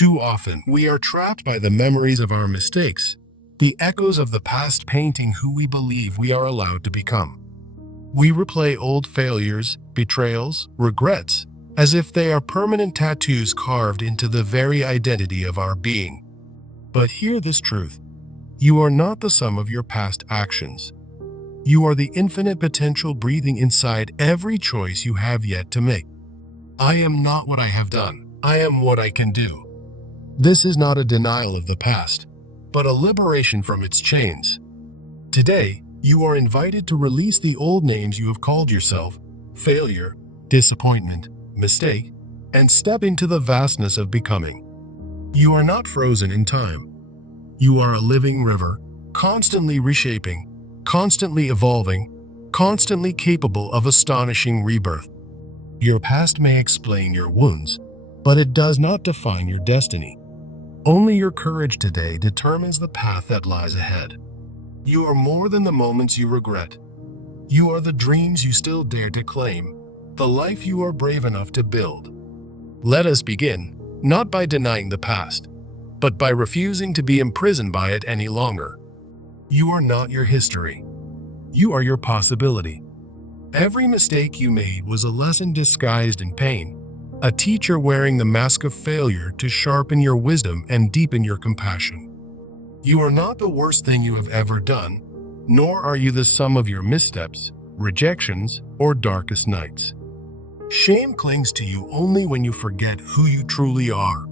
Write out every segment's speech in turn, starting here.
Too often, we are trapped by the memories of our mistakes, the echoes of the past painting who we believe we are allowed to become. We replay old failures, betrayals, regrets, as if they are permanent tattoos carved into the very identity of our being. But hear this truth: you are not the sum of your past actions. You are the infinite potential breathing inside every choice you have yet to make. I am not what I have done. I am what I can do. This is not a denial of the past, but a liberation from its chains. Today, you are invited to release the old names you have called yourself: failure, disappointment, mistake, and step into the vastness of becoming. You are not frozen in time. You are a living river, constantly reshaping, constantly evolving, constantly capable of astonishing rebirth. Your past may explain your wounds, but it does not define your destiny. Only your courage today determines the path that lies ahead. You are more than the moments you regret. You are the dreams you still dare to claim, the life you are brave enough to build. Let us begin, not by denying the past, but by refusing to be imprisoned by it any longer. You are not your history. You are your possibility. Every mistake you made was a lesson disguised in pain, a teacher wearing the mask of failure to sharpen your wisdom and deepen your compassion. You are not the worst thing you have ever done, nor are you the sum of your missteps, rejections, or darkest nights. Shame clings to you only when you forget who you truly are,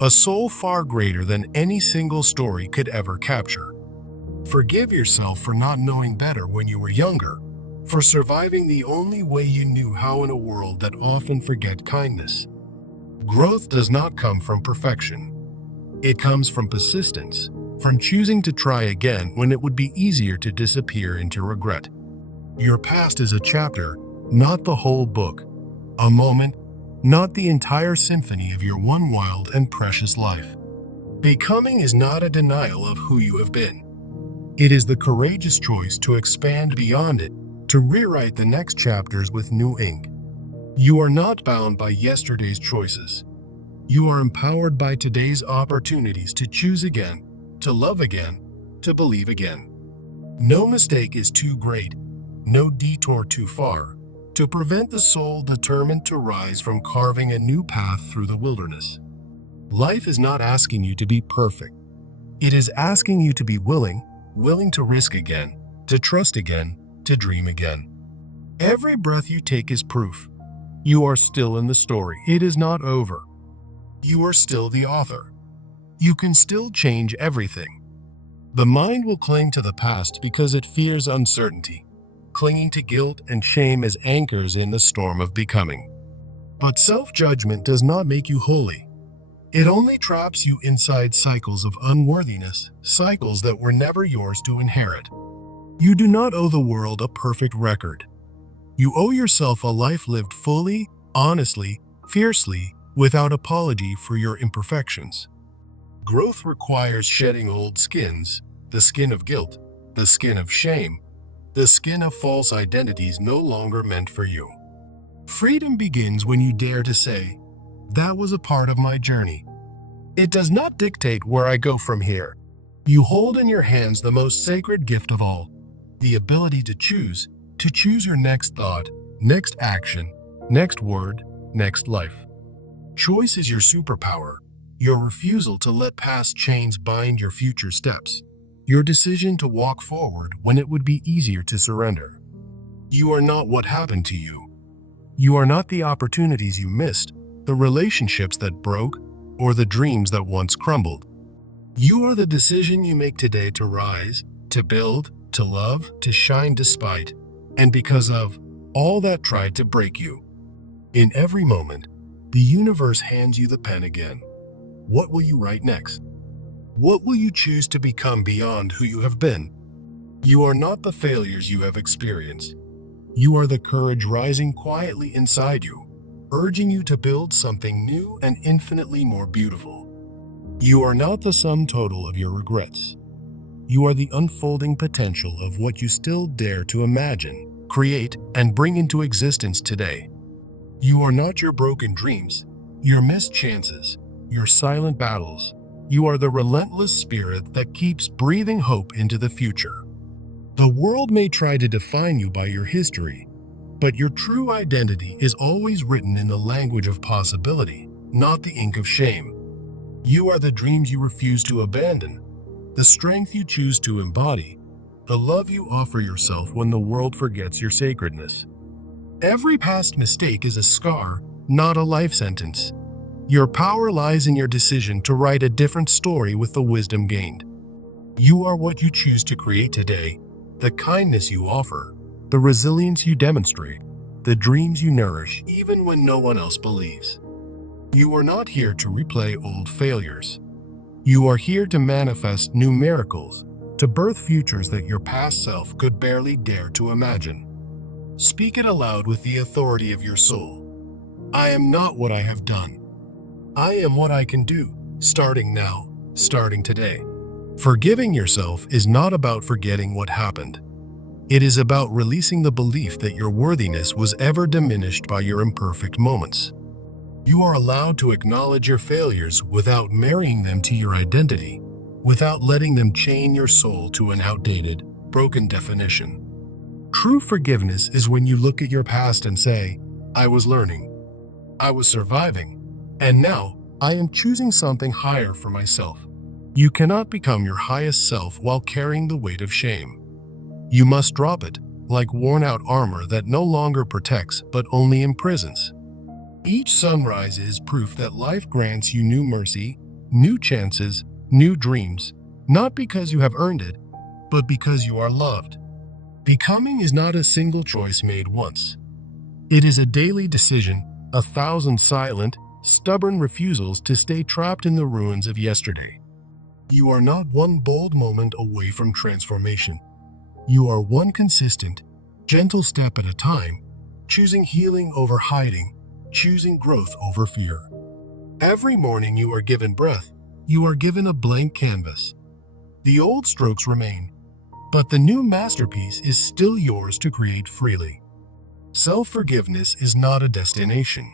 a soul far greater than any single story could ever capture. Forgive yourself for not knowing better when you were younger, for surviving the only way you knew how in a world that often forgets kindness. Growth does not come from perfection. It comes from persistence, from choosing to try again when it would be easier to disappear into regret. Your past is a chapter, not the whole book. A moment, not the entire symphony of your one wild and precious life. Becoming is not a denial of who you have been. It is the courageous choice to expand beyond it, to rewrite the next chapters with new ink. You are not bound by yesterday's choices. You are empowered by today's opportunities to choose again, to love again, to believe again. No mistake is too great, no detour too far, to prevent the soul determined to rise from carving a new path through the wilderness. Life is not asking you to be perfect. It is asking you to be willing to risk again, to trust again, to dream again. Every breath you take is proof. You are still in the story. It is not over. You are still the author. You can still change everything. The mind will cling to the past because it fears uncertainty, clinging to guilt and shame as anchors in the storm of becoming. But self-judgment does not make you holy. It only traps you inside cycles of unworthiness, cycles that were never yours to inherit. You do not owe the world a perfect record. You owe yourself a life lived fully, honestly, fiercely, without apology for your imperfections. Growth requires shedding old skins, the skin of guilt, the skin of shame, the skin of false identities no longer meant for you. Freedom begins when you dare to say, "That was a part of my journey." It does not dictate where I go from here. You hold in your hands the most sacred gift of all, the ability to choose your next thought, next action, next word, next life. Choice is your superpower, your refusal to let past chains bind your future steps, your decision to walk forward when it would be easier to surrender. You are not what happened to you. You are not the opportunities you missed, the relationships that broke, or the dreams that once crumbled. You are the decision you make today to rise, to build, to love, to shine despite, and because of, all that tried to break you. In every moment, the universe hands you the pen again. What will you write next? What will you choose to become beyond who you have been? You are not the failures you have experienced. You are the courage rising quietly inside you, urging you to build something new and infinitely more beautiful. You are not the sum total of your regrets. You are the unfolding potential of what you still dare to imagine, create, and bring into existence today. You are not your broken dreams, your missed chances, your silent battles. You are the relentless spirit that keeps breathing hope into the future. The world may try to define you by your history, but your true identity is always written in the language of possibility, not the ink of shame. You are the dreams you refuse to abandon, the strength you choose to embody, the love you offer yourself when the world forgets your sacredness. Every past mistake is a scar, not a life sentence. Your power lies in your decision to write a different story with the wisdom gained. You are what you choose to create today, the kindness you offer, the resilience you demonstrate, the dreams you nourish even when no one else believes. You are not here to replay old failures. You are here to manifest new miracles, to birth futures that your past self could barely dare to imagine. Speak it aloud with the authority of your soul. I am not what I have done. I am what I can do, starting now, starting today. Forgiving yourself is not about forgetting what happened. It is about releasing the belief that your worthiness was ever diminished by your imperfect moments. You are allowed to acknowledge your failures without marrying them to your identity, without letting them chain your soul to an outdated, broken definition. True forgiveness is when you look at your past and say, I was learning, I was surviving, and now I am choosing something higher for myself. You cannot become your highest self while carrying the weight of shame. You must drop it, like worn-out armor that no longer protects but only imprisons. Each sunrise is proof that life grants you new mercy, new chances, new dreams, not because you have earned it, but because you are loved. Becoming is not a single choice made once. It is a daily decision, 1,000 silent, stubborn refusals to stay trapped in the ruins of yesterday. You are not one bold moment away from transformation. You are one consistent, gentle step at a time, choosing healing over hiding, choosing growth over fear. Every morning you are given breath, you are given a blank canvas. The old strokes remain, but the new masterpiece is still yours to create freely. Self-forgiveness is not a destination.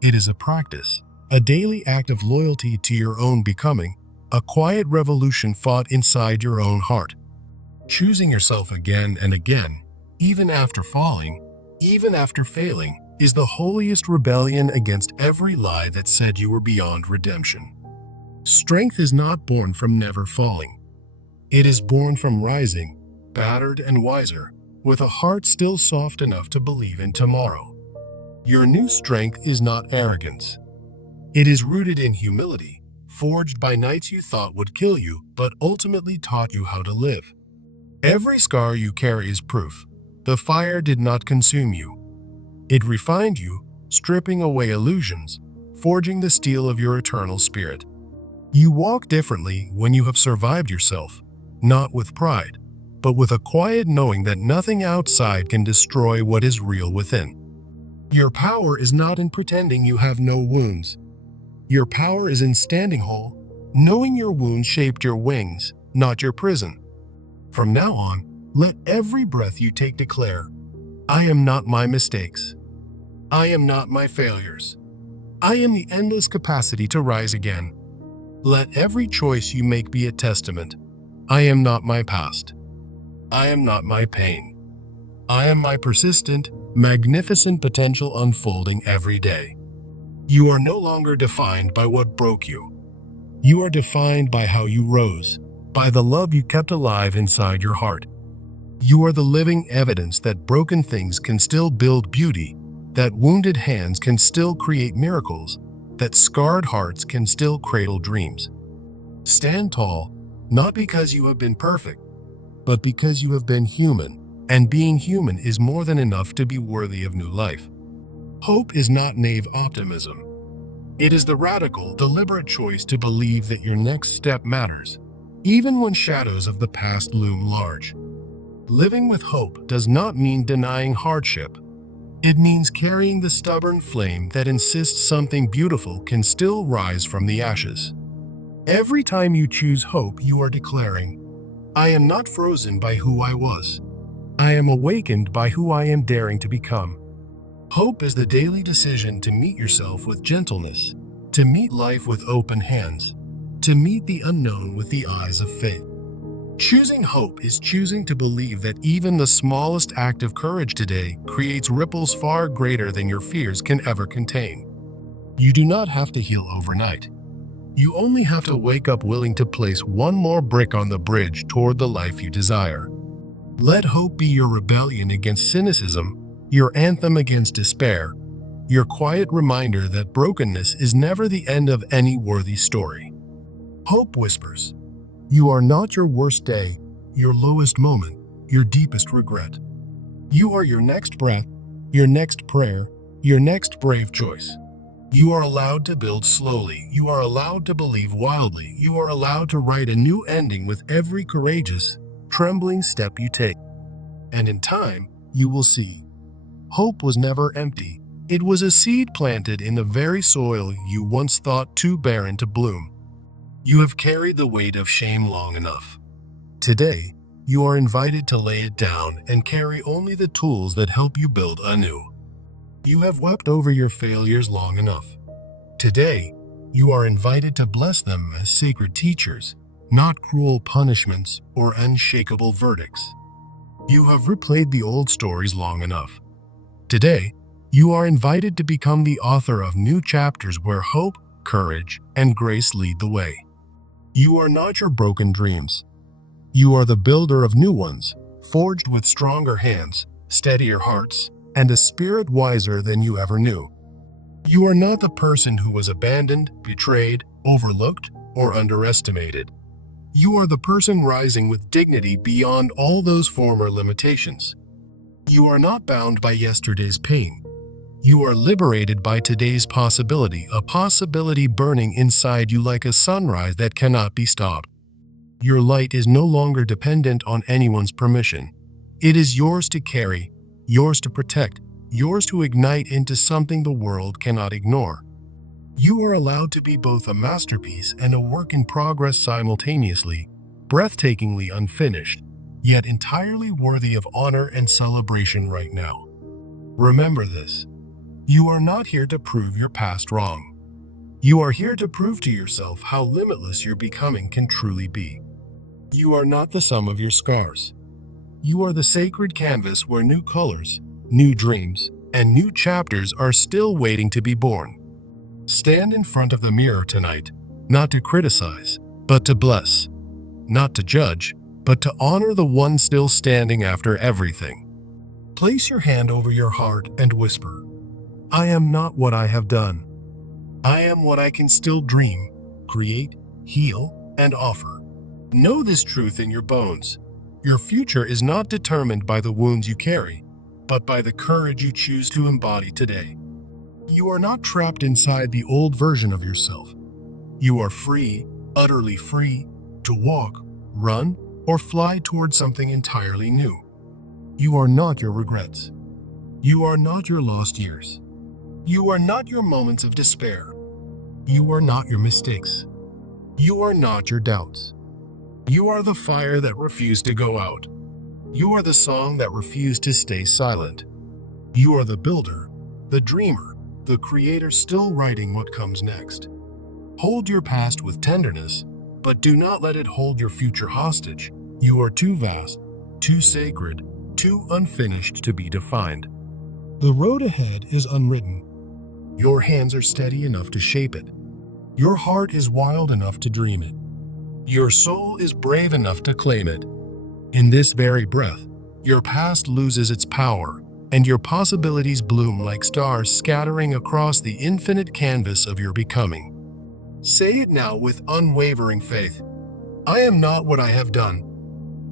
It is a practice, a daily act of loyalty to your own becoming, a quiet revolution fought inside your own heart. Choosing yourself again and again, even after falling, even after failing, is the holiest rebellion against every lie that said you were beyond redemption. Strength is not born from never falling. It is born from rising, battered and wiser, with a heart still soft enough to believe in tomorrow. Your new strength is not arrogance. It is rooted in humility, forged by nights you thought would kill you, but ultimately taught you how to live. Every scar you carry is proof. The fire did not consume you. It refined you, stripping away illusions, forging the steel of your eternal spirit. You walk differently when you have survived yourself, not with pride, but with a quiet knowing that nothing outside can destroy what is real within. Your power is not in pretending you have no wounds. Your power is in standing whole, knowing your wounds shaped your wings, not your prison. From now on, let every breath you take declare, I am not my mistakes. I am not my failures. I am the endless capacity to rise again. Let every choice you make be a testament. I am not my past. I am not my pain. I am my persistent, magnificent potential unfolding every day. You are no longer defined by what broke you. You are defined by how you rose, by the love you kept alive inside your heart. You are the living evidence that broken things can still build beauty, that wounded hands can still create miracles, that scarred hearts can still cradle dreams. Stand tall, not because you have been perfect, but because you have been human, and being human is more than enough to be worthy of new life. Hope is not naive optimism. It is the radical, deliberate choice to believe that your next step matters, even when shadows of the past loom large. Living with hope does not mean denying hardship. It means carrying the stubborn flame that insists something beautiful can still rise from the ashes. Every time you choose hope, you are declaring, I am not frozen by who I was. I am awakened by who I am daring to become. Hope is the daily decision to meet yourself with gentleness, to meet life with open hands, to meet the unknown with the eyes of faith. Choosing hope is choosing to believe that even the smallest act of courage today creates ripples far greater than your fears can ever contain. You do not have to heal overnight. You only have to wake up willing to place one more brick on the bridge toward the life you desire. Let hope be your rebellion against cynicism, your anthem against despair, your quiet reminder that brokenness is never the end of any worthy story. Hope whispers, "You are not your worst day, your lowest moment, your deepest regret. You are your next breath, your next prayer, your next brave choice. You are allowed to build slowly. You are allowed to believe wildly. You are allowed to write a new ending with every courageous, trembling step you take. And in time, you will see. Hope was never empty. It was a seed planted in the very soil you once thought too barren to bloom. You have carried the weight of shame long enough. Today, you are invited to lay it down and carry only the tools that help you build anew. You have wept over your failures long enough. Today, you are invited to bless them as sacred teachers, not cruel punishments or unshakable verdicts. You have replayed the old stories long enough. Today, you are invited to become the author of new chapters where hope, courage, and grace lead the way. You are not your broken dreams. You are the builder of new ones, forged with stronger hands, steadier hearts, and a spirit wiser than you ever knew. You are not the person who was abandoned, betrayed, overlooked, or underestimated. You are the person rising with dignity beyond all those former limitations. You are not bound by yesterday's pain. You are liberated by today's possibility, a possibility burning inside you like a sunrise that cannot be stopped. Your light is no longer dependent on anyone's permission. It is yours to carry, yours to protect, yours to ignite into something the world cannot ignore. You are allowed to be both a masterpiece and a work in progress simultaneously, breathtakingly unfinished, yet entirely worthy of honor and celebration right now. Remember this. You are not here to prove your past wrong. You are here to prove to yourself how limitless your becoming can truly be. You are not the sum of your scars. You are the sacred canvas where new colors, new dreams, and new chapters are still waiting to be born. Stand in front of the mirror tonight, not to criticize, but to bless. Not to judge, but to honor the one still standing after everything. Place your hand over your heart and whisper, "I am not what I have done. I am what I can still dream, create, heal, and offer." Know this truth in your bones. Your future is not determined by the wounds you carry, but by the courage you choose to embody today. You are not trapped inside the old version of yourself. You are free, utterly free, to walk, run, or fly towards something entirely new. You are not your regrets. You are not your lost years. You are not your moments of despair. You are not your mistakes. You are not your doubts. You are the fire that refused to go out. You are the song that refused to stay silent. You are the builder, the dreamer, the creator still writing what comes next. Hold your past with tenderness, but do not let it hold your future hostage. You are too vast, too sacred, too unfinished to be defined. The road ahead is unwritten. Your hands are steady enough to shape it. Your heart is wild enough to dream it. Your soul is brave enough to claim it. In this very breath, your past loses its power, and your possibilities bloom like stars scattering across the infinite canvas of your becoming. Say it now with unwavering faith. I am not what I have done.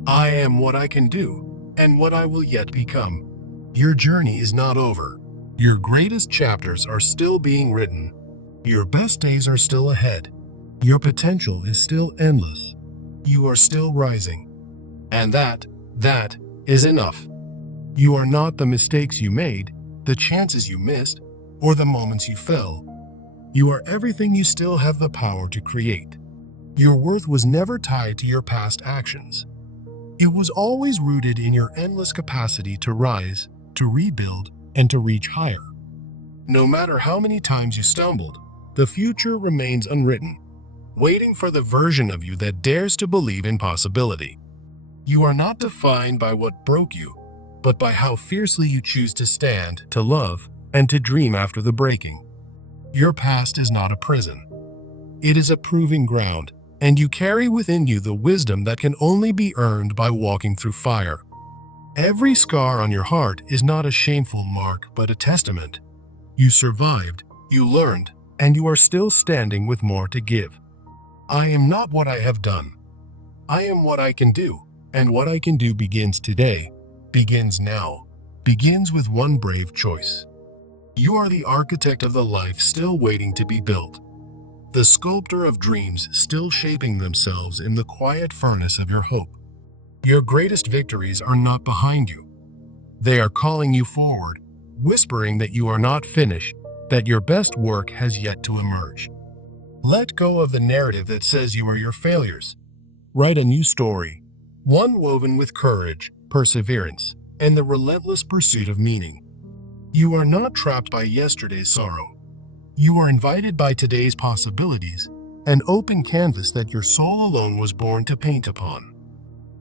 I am what I can do, and what I will yet become. Your journey is not over. Your greatest chapters are still being written. Your best days are still ahead. Your potential is still endless. You are still rising. And that is enough. You are not the mistakes you made, the chances you missed, or the moments you fell. You are everything you still have the power to create. Your worth was never tied to your past actions. It was always rooted in your endless capacity to rise, to rebuild, and to reach higher. No matter how many times you stumbled, The future remains unwritten, waiting for the version of you that dares to believe in possibility. You are not defined by what broke you, but by how fiercely you choose to stand, to love, and to dream after the breaking. Your past is not a prison. It is a proving ground, and you carry within you the wisdom that can only be earned by walking through fire. Every scar on your heart is not a shameful mark, but a testament. You survived, you learned, and you are still standing with more to give. I am not what I have done. I am what I can do, and what I can do begins today, begins now, begins with one brave choice. You are the architect of the life still waiting to be built, the sculptor of dreams still shaping themselves in the quiet furnace of your hope. Your greatest victories are not behind you. They are calling you forward, whispering that you are not finished, that your best work has yet to emerge. Let go of the narrative that says you are your failures. Write a new story, one woven with courage, perseverance, and the relentless pursuit of meaning. You are not trapped by yesterday's sorrow. You are invited by today's possibilities, an open canvas that your soul alone was born to paint upon.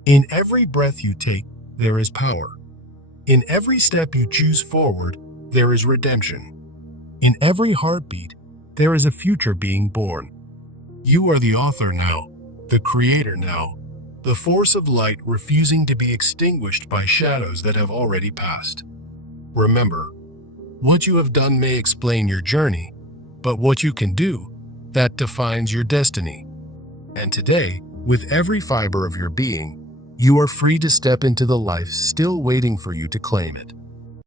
In every breath you take, there is power. In every step you choose forward, there is redemption. In every heartbeat, there is a future being born. You are the author now, the creator now, the force of light refusing to be extinguished by shadows that have already passed. Remember, what you have done may explain your journey, but what you can do, that defines your destiny. And today, with every fiber of your being, you are free to step into the life still waiting for you to claim it.